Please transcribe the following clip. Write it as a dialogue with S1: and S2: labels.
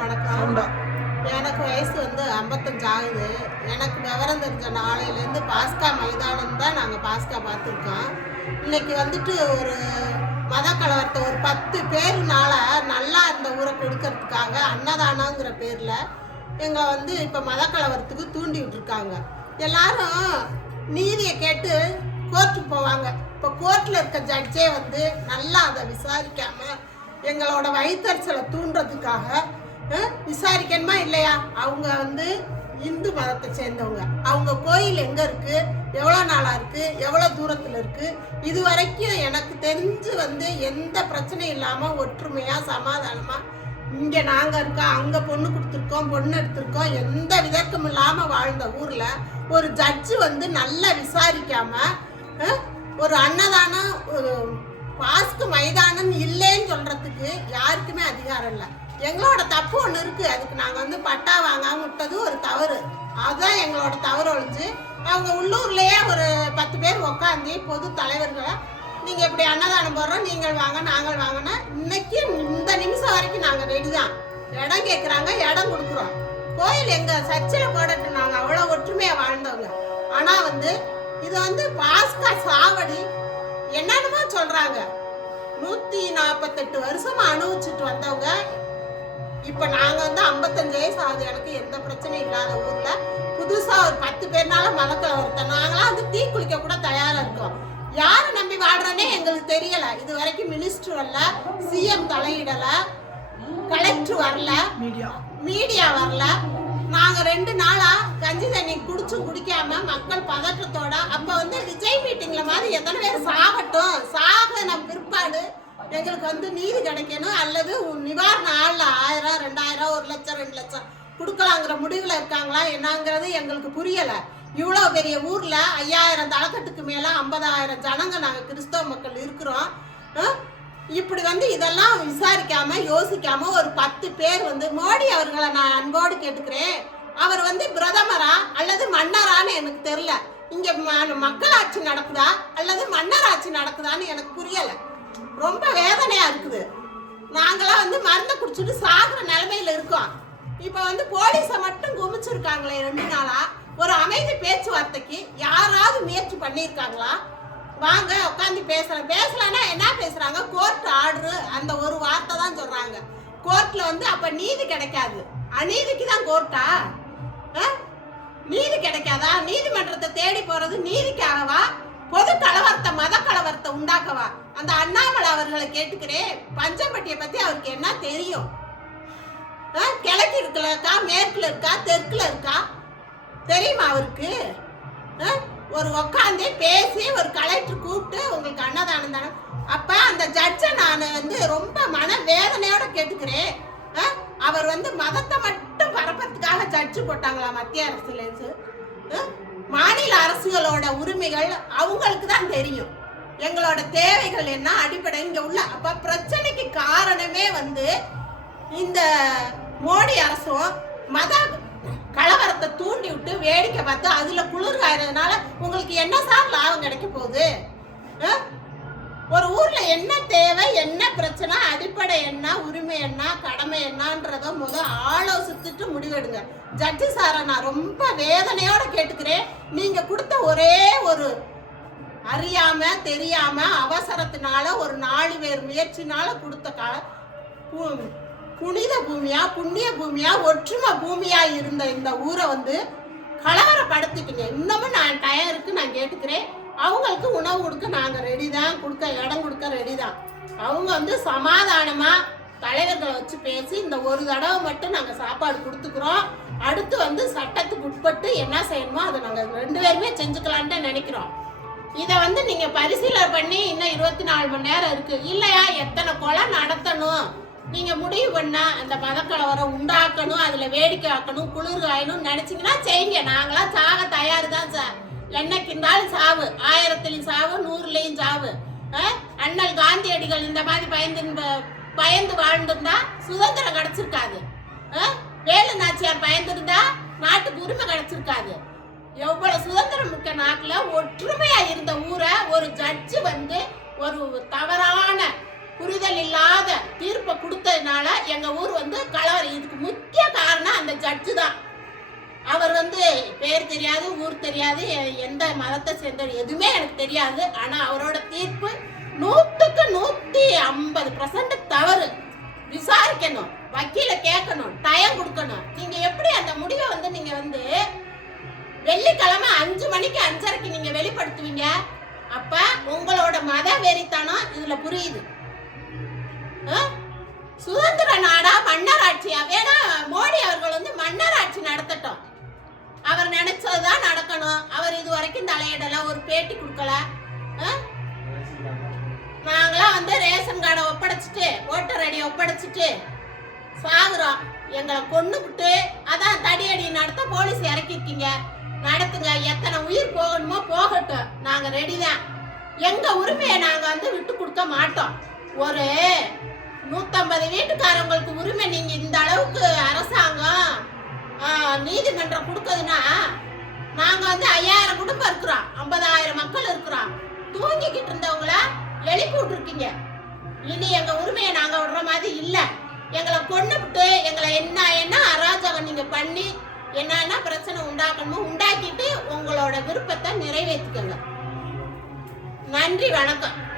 S1: வணக்கம். எனக்கு வயசு வந்து ஐம்பத்தஞ்சு ஆகுது. எனக்கு விவரம் தெரிஞ்ச நாளையிலேருந்து பாஸ்கா மைதானம் தான் நாங்கள் பாஸ்கா பார்த்துருக்கோம். இன்னைக்கு வந்துட்டு ஒரு மத கலவரத்தை ஒரு பத்து பேருனால நல்லா இருந்த ஊரை கொடுக்கறதுக்காக அன்னதானங்கிற பேரில் எங்களை வந்து இப்போ மத கலவரத்துக்கு தூண்டி விட்டுருக்காங்க. எல்லாரும் நீதியை கேட்டு கோர்ட்டுக்கு போவாங்க. இப்போ கோர்ட்டில் இருக்க ஜட்ஜே வந்து நல்லா அதை விசாரிக்காம எங்களோட வயிற்றுச்சலை தூண்டுறதுக்காக விசாரிக்கணுமா இல்லையா? அவங்க வந்து இந்து மதத்தை சேர்ந்தவங்க. அவங்க கோயில் எங்கே இருக்குது எவ்வளோ நாளாக இருக்குது எவ்வளோ தூரத்தில் இருக்குது இது வரைக்கும் எனக்கு தெரிஞ்சு வந்து எந்த பிரச்சனையும் இல்லாமல் ஒற்றுமையாக சமாதானமாக இங்கே நாங்கள் இருக்கோம் அங்கே பொண்ணு கொடுத்துருக்கோம் பொண்ணு எடுத்திருக்கோம் எந்த விதக்கும் இல்லாமல் வாழ்ந்த ஊரில் ஒரு ஜட்ஜு வந்து நல்லா விசாரிக்காமல் ஒரு அன்னதானம் ஒரு பாஸ்க்கு மைதானம் இல்லைன்னு சொல்கிறதுக்கு யாருக்குமே அதிகாரம் இல்லை. எங்களோட தப்பு ஒன்று இருக்கு. அதுக்கு நாங்கள் வந்து பட்டா வாங்காம விட்டது ஒரு தவறு. அதுதான் எங்களோட தவறு ஒழிஞ்சு அவங்க உள்ளூர்லேயே ஒரு பத்து பேர் உக்காந்து பொது தலைவர்களை நீங்கள் இப்படி அன்னதானம் போடுறோம் நீங்கள் வாங்க நாங்கள் வாங்கினா இன்னைக்கு இந்த நிமிஷம் வரைக்கும் நாங்கள் ரெடி தான். இடம் கேட்குறாங்க இடம் கொடுக்குறோம். கோயில் எங்க சர்ச்சில் போடட்டு நாங்கள் அவ்வளோ ஒற்றுமையாக வாழ்ந்தவங்க. ஆனால் வந்து இது வந்து பாஸ்கா சாவடி. என்னென்னமோ சொல்கிறாங்க நூற்றி நாற்பத்தெட்டு வருஷமாக அனுபவிச்சுட்டு வந்தவங்க இப்ப நாங்க வந்து 55 வயசு ஆகுது. எனக்கு எந்த பிரச்சனையும் இல்லாத ஊர்ல. புதுசா ஒரு பத்து பேர்னால மதத்துல ஒருத்தன் நாங்களாம் வந்து தீ குளிக்க கூட தயாரா இருக்கோம். யாரை நம்பி வாடுறோன்னே எங்களுக்கு தெரியல. இது வரைக்கும் மினிஸ்டர் வரல சிஎம் தலையிடல கலெக்டர் வரல
S2: மீடியா
S1: மீடியா வரல. நாங்க ரெண்டு நாளா கஞ்சி தண்ணி குடிச்சும் குடிக்காம மக்கள் பதற்றத்தோட அப்ப வந்து விஜய் மீட்டிங்ல மாதிரி எத்தனை பேர் சாகட்டும். சாகின பிற்பாடு எங்களுக்கு வந்து நீதி கிடைக்கணும் அல்லது நிவாரண ஆளில் ஆயிரம் ரெண்டாயிரம் ஒரு லட்சம் ரெண்டு லட்சம் கொடுக்கலாங்கிற முடிவில் இருக்காங்களா என்னங்கிறது எங்களுக்கு புரியலை. இவ்வளோ பெரிய ஊரில் ஐயாயிரம் தலைக்கட்டுக்கு மேலே ஐம்பதாயிரம் ஜனங்க நாங்கள் கிறிஸ்தவ மக்கள் இருக்கிறோம். இப்படி வந்து இதெல்லாம் விசாரிக்காம யோசிக்காம ஒரு பத்து பேர் வந்து மோடி அவர்களை நான் அன்போடு கேட்டுக்கிறேன். அவர் வந்து பிரதமரா அல்லது மன்னரான்னு எனக்கு தெரியல. இங்கே மக்களாட்சி நடக்குதா அல்லது மன்னராட்சி நடக்குதான்னு எனக்கு புரியலை. ரொம்ப வேதனையாக இருக்குது. நாங்களாம் வந்து மருந்து குடிச்சிட்டு சாகுற நிலமையில இருக்கோம். இப்போ வந்து போலீஸை மட்டும் குமிச்சிருக்காங்களே ரெண்டு நாளாக ஒரு அமைதி பேச்சுவார்த்தைக்கு யாராவது முயற்சி பண்ணியிருக்காங்களா? வாங்க உட்காந்து பேசலாம். பேசலன்னா என்ன பேசுகிறாங்க கோர்ட் ஆர்டரு அந்த ஒரு வார்த்தை தான் சொல்கிறாங்க கோர்ட்டில் வந்து அப்போ நீதி கிடைக்காது. அநீதிக்கு தான் கோர்ட்டா நீதி கிடைக்காதா? நீதிமன்றத்தை தேடி போகிறது நீதிக்காகவா? பொது கலவரத்தை மத கலவரத்தை உண்டாக்கவா? அந்த அண்ணாமலை அவர்களை கேட்டுக்கிறேன். பஞ்சம்பட்டியை பத்தி அவருக்கு என்ன தெரியும்? ஆ, கிழக்கு இருக்குல இருக்கா மேற்குல இருக்கா தெற்குல இருக்கா? தெரியுமா அவருக்கு? ஆ? ஒரு உக்காந்து பேசி ஒரு கலெக்டர் கூப்பிட்டு உங்களுக்கு அன்னதானம் தானே அப்ப அந்த ஜட்ஜை நான் வந்து ரொம்ப மன வேதனையோட கேட்டுக்கிறேன். ஆ? அவர் வந்து மதத்தை மட்டும் பரப்பறதுக்காக ஜட்ஜு போட்டாங்களா மத்திய அரசுலேருந்து? மாநில அரசுகளோட உரிமைகள் அவங்களுக்கு தான் தெரியும். எங்களோட தேவைகள் என்ன அடிப்படை இங்க உள்ள அப்ப பிரச்சனைக்கு காரணமே வந்து இந்த மோடி அரசும் மத கலவரத்தை தூண்டி விட்டு வேடிக்கை பார்த்து அதுல குளிர் காயறதுனால உங்களுக்கு என்ன சார் லாபம் கிடைக்க போகுது? ஒரு ஊர்ல என்ன தேவை என்ன பிரச்சனை அடிப்படை என்ன உரிமை என்ன கடமை என்னன்றத முத ஆலோசித்துட்டு முடிவெடுங்க. ஜட்ஜி சாரை நான் ரொம்ப வேதனையோட கேட்டுக்கிறேன். நீங்க கொடுத்த ஒரே ஒரு அறியாம தெரியாம அவசரத்தினால ஒரு நாலு பேர் முயற்சினால கொடுத்த கால புனித பூமியா புண்ணிய பூமியா ஒற்றுமை பூமியா இருந்த இந்த ஊரை வந்து கலவரப்படுத்திட்டீங்க. இன்னமும் நான் டயருக்கு நான் கேட்டுக்கிறேன். அவங்களுக்கு உணவு கொடுக்க நாங்கள் ரெடி தான். கொடுக்க இடம் கொடுக்க ரெடி தான். அவங்க வந்து சமாதானமாக தலைவர்களை வச்சு பேசி இந்த ஒரு தடவை மட்டும் நாங்கள் சாப்பாடு கொடுத்துக்கிறோம். அடுத்து வந்து சட்டத்துக்கு உட்பட்டு என்ன செய்யணுமோ அதை நாங்கள் ரெண்டு பேருமே செஞ்சுக்கலான்ட்டு நினைக்கிறோம். இதை வந்து நீங்க பரிசீலனை பண்ணி இன்னும் இருபத்தி நாலு மணி நேரம் இருக்கு. இல்லையா? எத்தனை கொலை நடத்தணும்? நீங்க முடிவு பண்ணா அந்த பதக்கலவரம் உண்டாக்கணும் அதுல வேடிக்கை ஆக்கணும் குளிர் ஆயணும் நினைச்சீங்கன்னா செய்யுங்க. நாங்களாம் சாக தயார் தான் சார். என்னைக்கு இருந்தாலும் சாவு. ஆயிரத்துலயும் சாவு நூறுலேயும் சாவு. அண்ணல் காந்தியடிகள் இந்த மாதிரி பயந்து பயந்து வாழ்ந்திருந்தா சுதந்திரம் கிடைச்சிருக்காது. வேலு நாச்சியார் பயந்துருந்தா நாட்டுக்கு உரிமை கிடைச்சிருக்காது. எவ்வளவு சுதந்திரம் மிக்க நாட்டில் ஒற்றுமையா இருந்த ஊரை ஒரு ஜட்ஜு வந்து ஒரு தவறான புரிதல் இல்லாத தீர்ப்பை கொடுத்ததுனால எங்க ஊர் வந்து கலவரம். இதுக்கு முக்கிய காரணம் அந்த ஜட்ஜு தான். அவர் வந்து பேர் தெரியாது ஊர் தெரியாது எந்த மதத்தை சேர்ந்தவர் எதுவுமே எனக்கு தெரியாது. ஆனால் அவரோட தீர்ப்பு நூ நூத்தி ஐம்பது பர்சன்ட் தவறு. விசாரிக்கணும். வக்கீல கேட்கணும். டயம் கொடுக்கணும். நீங்க எப்படி அந்த முடிவை வந்து நீங்க வந்து வெள்ளிக்கிழமை அஞ்சு மணிக்கு அஞ்சரைக்கு நீங்க வெளிப்படுத்துவீங்க? அப்ப உங்களோட மத வெறித்தனம் இதுல புரியுது. ஆ? சுதந்திர நாடா மன்னராட்சியா? வேணா மோடி அவர்கள் வந்து மன்னராட்சி நடத்தட்டும். அவர் நினைச்சதுதான் நடக்கணும். அவர் இது வரைக்கும் தலையிடல ஒரு பேட்டி கொடுக்கல. ஆ? ரேஷன் கார்டை ஒப்படைச்சிட்டு ஓட்டர் ஐடியை ஒப்படைச்சிட்டு சாகுறோம் எங்களை கொன்னுபிட்டு அதான் தடியடி நடத்த போலீஸ் இறக்கிருக்கீங்க நடத்துங்க எத்தனை உயிர் போகணுமோ போகட்டும். நாங்கள் ரெடி தான். எங்கள் உரிமையை நாங்கள் வந்து விட்டு கொடுக்க மாட்டோம். ஒரு நூற்றம்பது வீட்டுக்காரங்களுக்கு உரிமை நீங்கள் இந்த அளவுக்கு அரசாங்கம் நீதிமன்றம் கொடுக்குதுன்னா நாங்கள் வந்து ஐயாயிரம் குடும்பம் இருக்கிறோம். ஐம்பதாயிரம் மக்கள் இருக்கிறோம். தூங்கிக்கிட்டு இருந்தவங்கள எழுப்பி விட்டுருக்கீங்க இனி எங்க உரிமையை நாங்க விடுற மாதிரி இல்ல. எங்களை கொன்னுபிட்டு எங்களை என்ன என்ன அராஜகம் நீங்க பண்ணி என்னென்ன பிரச்சனை உண்டாக்கணுமோ உண்டாக்கிட்டு உங்களோட விருப்பத்தை நிறைவேற்றிக்கோங்க. நன்றி வணக்கம்.